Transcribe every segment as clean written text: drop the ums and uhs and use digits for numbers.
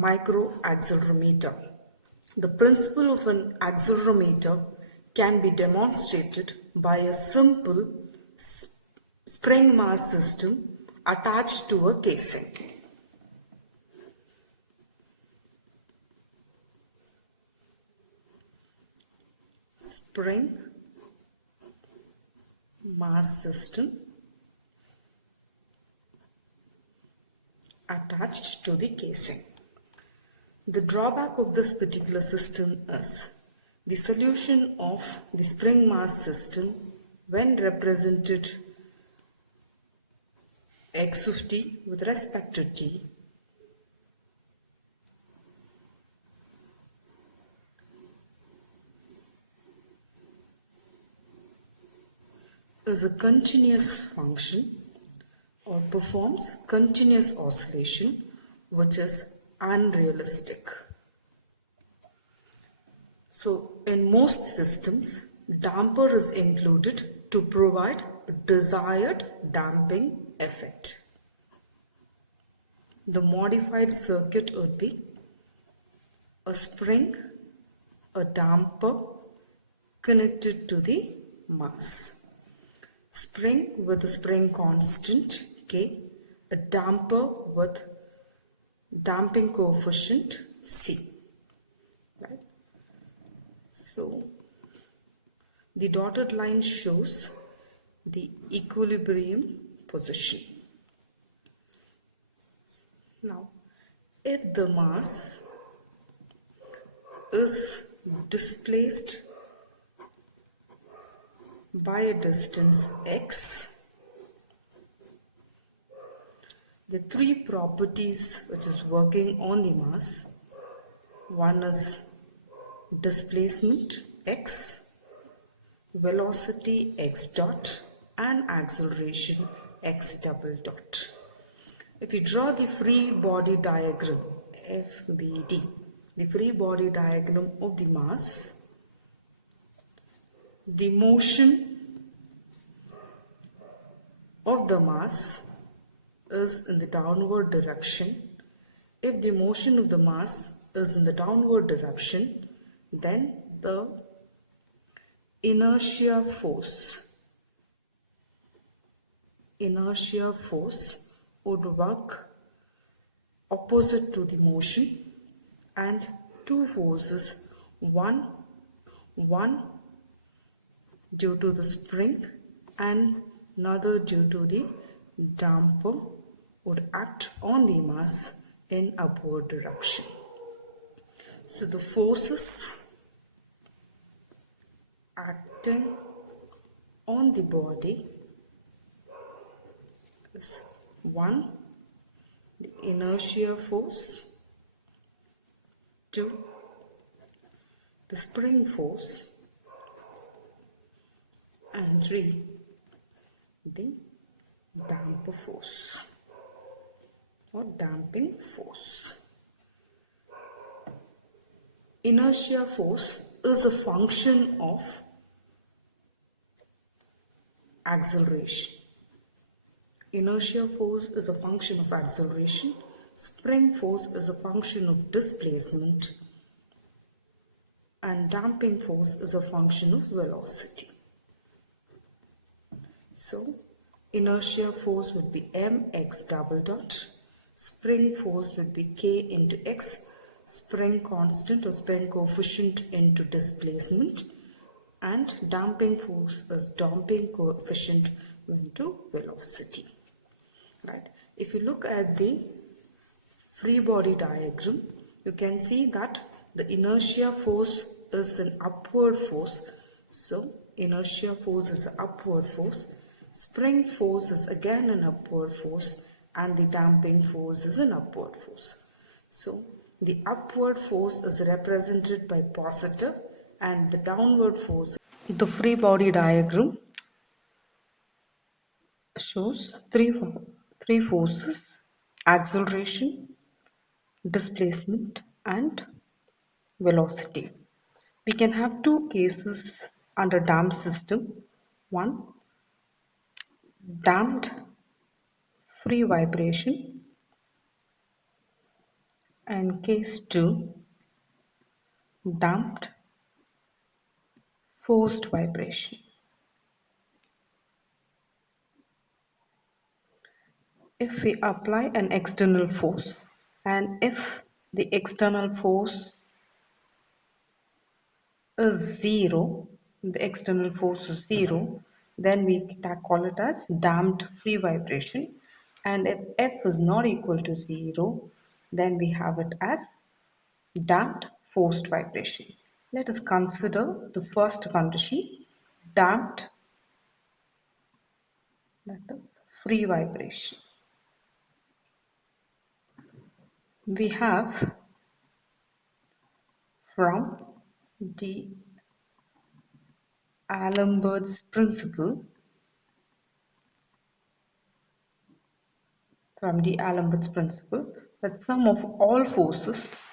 micro-accelerometer. The principle of an accelerometer can be demonstrated by a simple spring mass system attached to a casing. Spring mass system attached to the casing. The drawback of this particular system is the solution of the spring mass system when represented x of t with respect to t is a continuous function or performs continuous oscillation, which is unrealistic. So in most systems, damper is included to provide desired damping effect. The modified circuit would be a spring, a damper connected to the mass. Spring with a spring constant K, a damper with damping coefficient C. Right? So the dotted line shows the equilibrium position. Now, if the mass is displaced by a distance x, the three properties which is working on the mass, one is displacement x, velocity x dot, and acceleration x double dot. If you draw the free body diagram FBD, the free body diagram of the mass, the motion of the mass is in the downward direction. If the motion of the mass is in the downward direction, then the inertia force would work opposite to the motion, and two forces, one due to the spring and another due to the damper, would act on the mass in upward direction. So the forces acting on the body is one, the inertia force, two, the spring force, and three, the damper force or damping force. Inertia force is a function of acceleration. Inertia force is a function of acceleration. Spring force is a function of displacement. And damping force is a function of velocity. So, inertia force would be mx double dot. Spring force would be k into x. Spring constant or spring coefficient into displacement. And damping force is damping coefficient into velocity. Right? If you look at the free body diagram, you can see that the inertia force is an upward force. So, inertia force is an upward force. Spring force is again an upward force, and the damping force is an upward force. So, the upward force is represented by positive and the downward force. The free body diagram shows three forces: acceleration, displacement, and velocity. We can have two cases under damped system. One, damped free vibration, And case 2, damped forced vibration. If we apply an external force and if the external force is 0, the external force is 0, then we call it as damped free vibration. And if F is not equal to 0, then we have it as damped forced vibration. Let us consider the first condition, damped, that is free vibration. We have from the Alembert's principle, that sum of all forces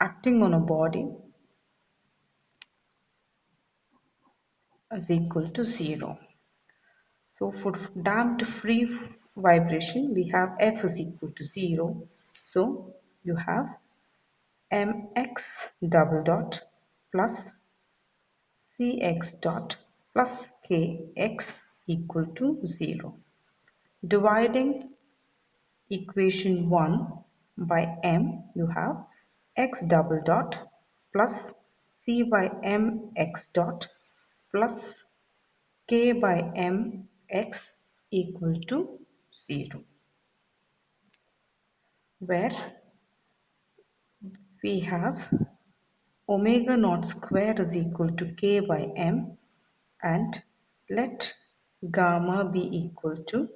acting on a body is equal to 0. So for damped free vibration, we have F is equal to 0. So you have mx double dot plus cx dot plus kx equal to 0. Dividing equation 1 by m, you have x double dot plus c by mx dot plus k by mx equal to 0, where we have omega naught square is equal to k by m, and let gamma be equal to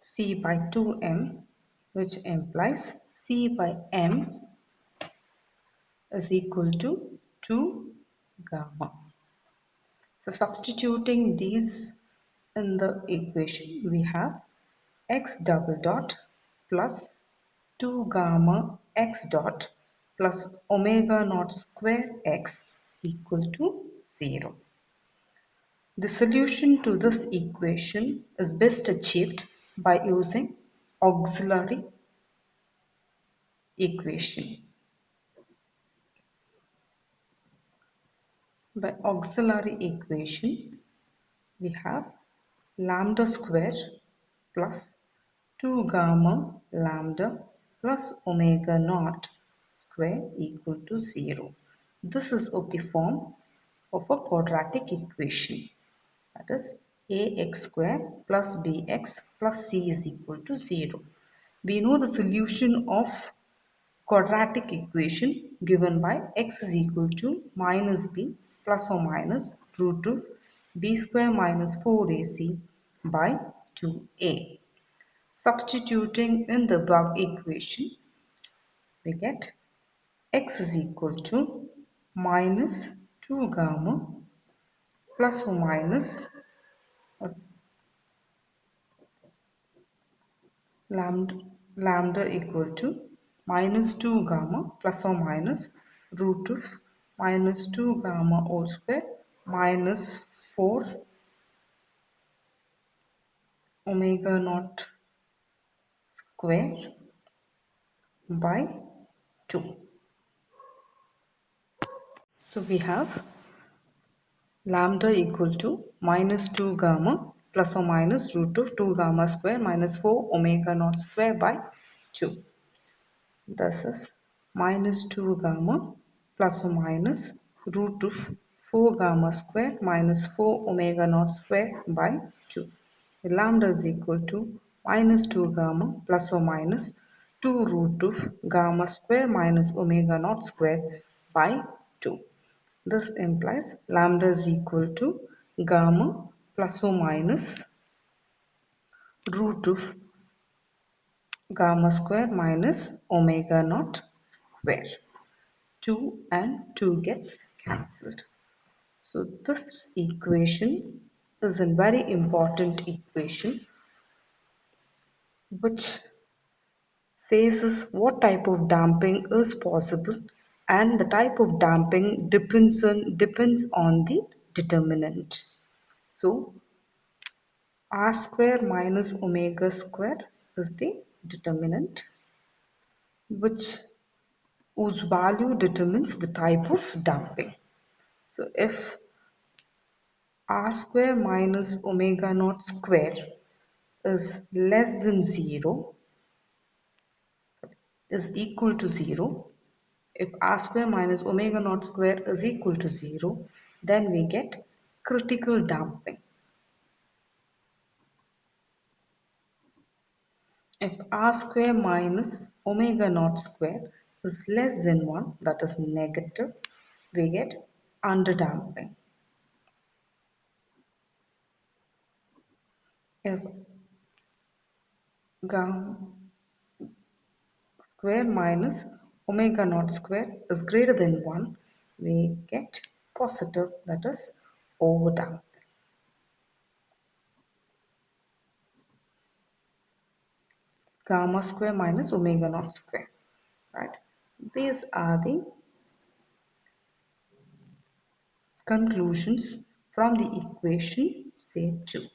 c by 2m, which implies c by m is equal to 2 gamma. So substituting these in the equation, we have x double dot plus 2 gamma x dot plus omega naught square x equal to 0. The solution to this equation is best achieved by using auxiliary equation. By auxiliary equation, we have lambda square plus 2 gamma lambda plus omega naught square equal to 0. This is of the form of a quadratic equation, that is ax square plus bx plus c is equal to 0. We know the solution of quadratic equation given by x is equal to minus b plus or minus root of b square minus 4ac by 2a. Substituting in the above equation, we get x is equal to minus 2 gamma plus or minus uh, lambda equal to minus 2 gamma plus or minus root of minus 2 gamma whole square minus 4 omega naught square by 2. So we have lambda equal to minus 2 gamma plus or minus root of 2 gamma square minus 4 omega naught square by 2. This is minus 2 gamma plus or minus root of 4 gamma square minus 4 omega naught square by 2. Lambda is equal to minus 2 gamma plus or minus 2 root of gamma square minus omega naught square by 2. This implies lambda is equal to gamma plus or minus root of gamma square minus omega naught square. 2 and 2 gets cancelled. So this equation is a very important equation which says is what type of damping is possible, and the type of damping depends on the determinant. So r square minus omega square is the determinant which whose value determines the type of damping. So if r square minus omega naught square is less than 0, is equal to 0, if r square minus omega naught square is equal to 0, then we get critical damping. If r square minus omega naught square is less than 1, that is negative, we get underdamping. If gamma square minus omega naught square is greater than 1, we get positive, that is overdamping. Gamma square minus omega naught square, right? These are the conclusions from the equation, say 2.